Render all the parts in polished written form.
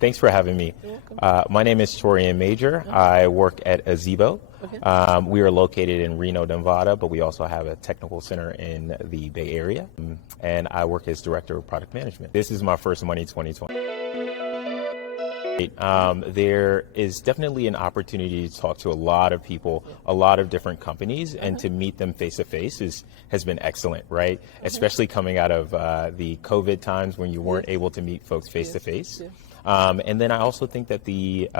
Thanks for having me. My name is Taurean Major. I work at Zibo. We are located in Reno, Nevada, but we also have a technical center in the Bay Area. And I work as Director of Product Management. This is my first Money 2020. There is definitely an opportunity to talk to a lot of people, a lot of different companies, and to meet them face to face has been excellent, right? Especially coming out of the COVID times when you weren't able to meet folks face to face. And then I also think that the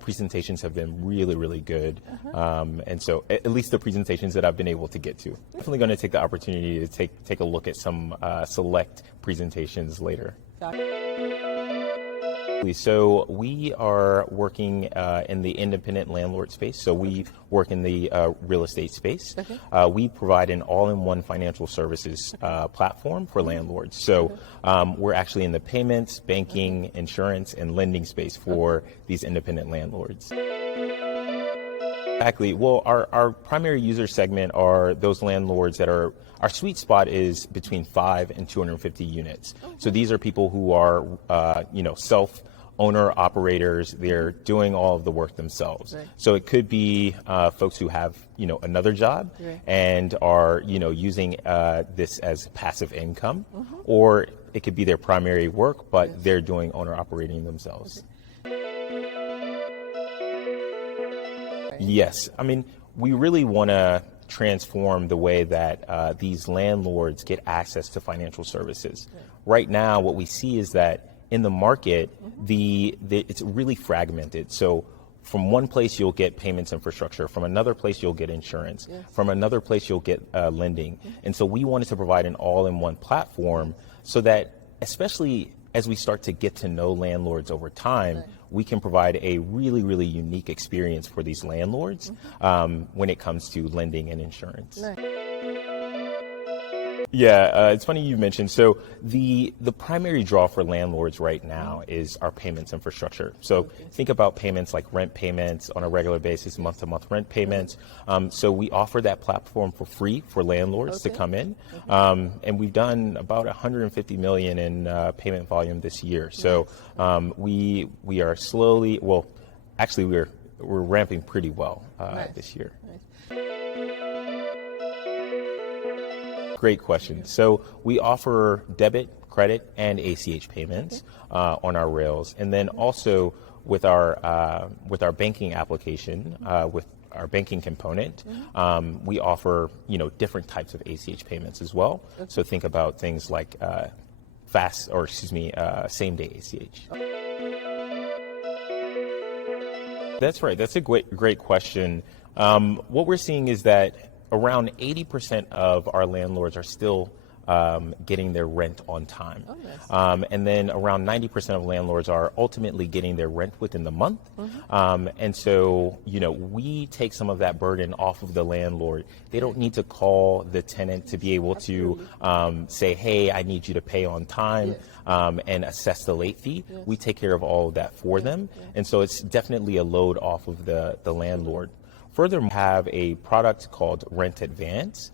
presentations have been really, really good. And so at least the presentations that I've been able to get to. Definitely going to take the opportunity to take a look at some select presentations later. So we are working in the independent landlord space. So we work in the real estate space. We provide an all-in-one financial services platform for landlords. So we're actually in the payments, banking, insurance, and lending space for these independent landlords. Exactly. Well, our primary user segment are those landlords that are, our sweet spot is between 5 and 250 units. So these are people who are, self-owner operators. They're doing all of the work themselves. So it could be folks who have, another job and are, using this as passive income, or it could be their primary work, but they're doing owner operating themselves. Yes. I mean, we really want to transform the way that these landlords get access to financial services. Right now, what we see is that in the market, it's really fragmented. So from one place, you'll get payments infrastructure. From another place, you'll get insurance. From another place, you'll get lending. And so we wanted to provide an all-in-one platform so that, especially as we start to get to know landlords over time, we can provide a really, really unique experience for these landlords when it comes to lending and insurance. Yeah, it's funny you mentioned. So the primary draw for landlords right now is our payments infrastructure. So think about payments like rent payments on a regular basis, month-to-month rent payments. So we offer that platform for free for landlords to come in. And we've done about 150 million in payment volume this year. So we are slowly, well, actually we're ramping pretty well this year. Great question. So we offer debit, credit, and ACH payments on our rails, and then also with our banking application, with our banking component, we offer different types of ACH payments as well. So think about things like same-day ACH. That's right. That's a great question. What we're seeing is that around 80% of our landlords are still getting their rent on time. And then around 90% of landlords are ultimately getting their rent within the month. And so, we take some of that burden off of the landlord. They don't need to call the tenant to be able to say, hey, I need you to pay on time and assess the late fee. We take care of all of that for them. And so it's definitely a load off of the landlord. Further, we have a product called Rent Advance,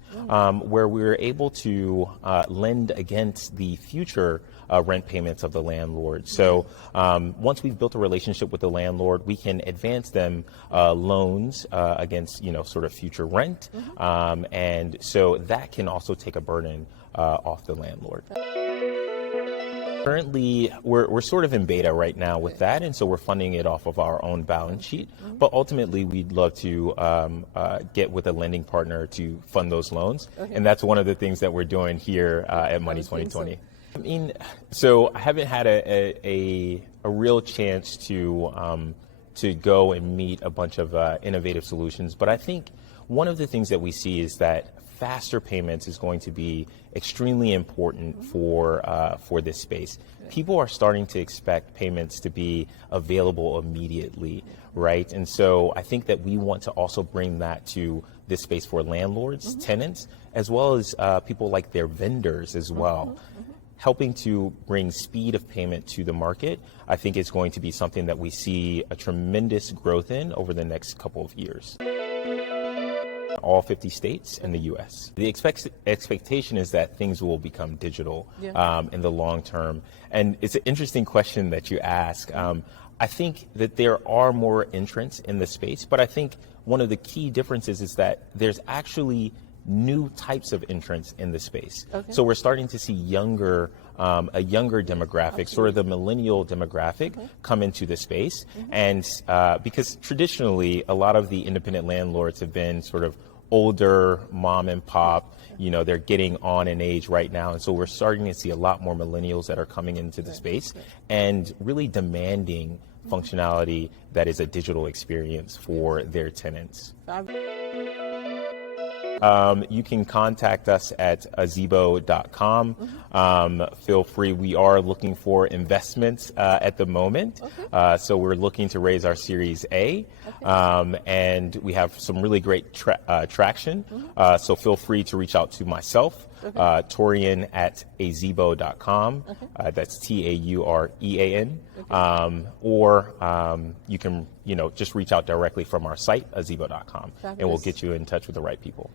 where we're able to lend against the future rent payments of the landlord. So once we've built a relationship with the landlord, we can advance them loans against sort of future rent, and so that can also take a burden off the landlord. Currently, we're sort of in beta right now with that, and so we're funding it off of our own balance sheet. But ultimately, we'd love to get with a lending partner to fund those loans, and that's one of the things that we're doing here at Money 2020. I mean, so I haven't had a real chance to go and meet a bunch of innovative solutions, but I think one of the things that we see is that faster payments is going to be extremely important for this space. People are starting to expect payments to be available immediately, right? And so I think that we want to also bring that to this space for landlords, tenants, as well as people like their vendors as well. Helping to bring speed of payment to the market, I think is going to be something that we see a tremendous growth in over the next couple of years. all 50 states in the U.S. The expectation is that things will become digital in the long term. And it's an interesting question that you ask. I think that there are more entrants in the space, but I think one of the key differences is that there's actually new types of entrants in the space. So we're starting to see a younger demographic, sort of the millennial demographic, come into the space. And because traditionally, a lot of the independent landlords have been sort of older mom and pop, they're getting on in age right now. And so we're starting to see a lot more millennials that are coming into the space and really demanding functionality that is a digital experience for their tenants. You can contact us at zibo.com. Feel free. We are looking for investments at the moment. So we're looking to raise our Series A. And we have some really great traction. So feel free to reach out to myself, Taurean at zibo.com. That's Taurean. Or you can, just reach out directly from our site, zibo.com, and we'll get you in touch with the right people.